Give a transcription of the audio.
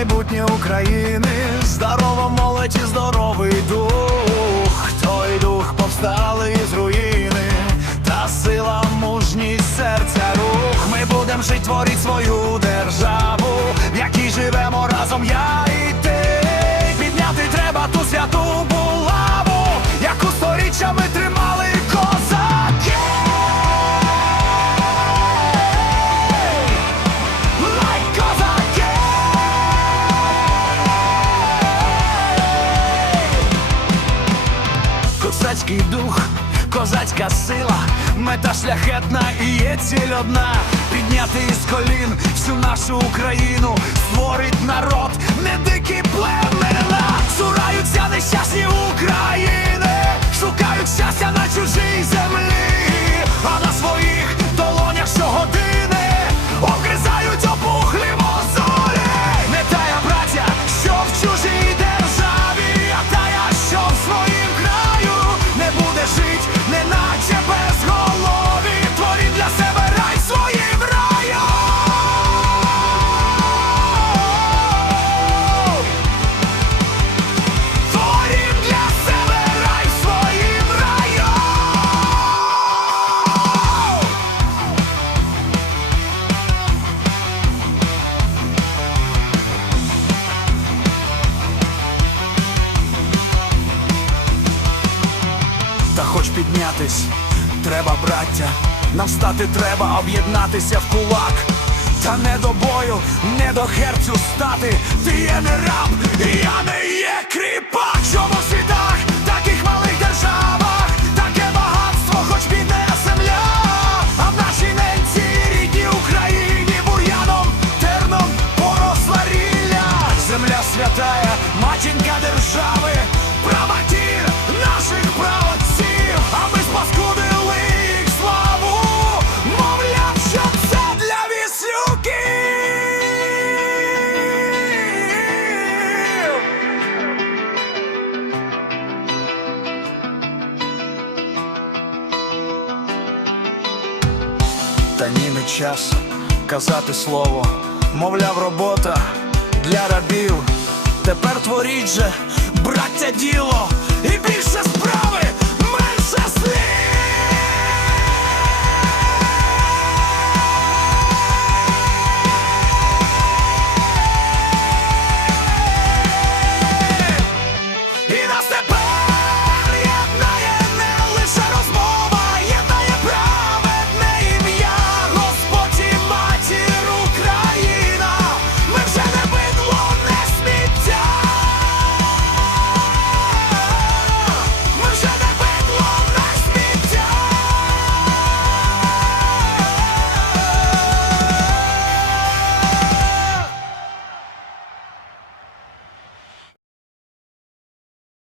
майбутнє України, здорова молодь і здоровий дух, той дух повстали з руїни, та сила, мужність, серця, рух. Ми будемо жить, творить свою державу, в якій живемо разом, я і ти. Підняти треба ту святу булаву, яку сторіччя ми тримали. Козацька сила, мета шляхетна і є ціль одна. Підняти із колін всю нашу Україну, створить народ, не дикі племена, цураються нещасні України, хоч піднятись, треба, браття, нам стати треба, об'єднатися в кулак. Та не до бою, не до герцю стати. Ти є не раб, і я не є кріпак. Чому в світах, таких малих державах, таке багатство, хоч піде земля, а в нашій ненці рідній Україні бур'яном, терном поросла рілля. Земля святая, матінка держави, правотір та ні не час казати слово, мовляв, робота для рабів. Тепер творіть же, браття, діло і більше справ.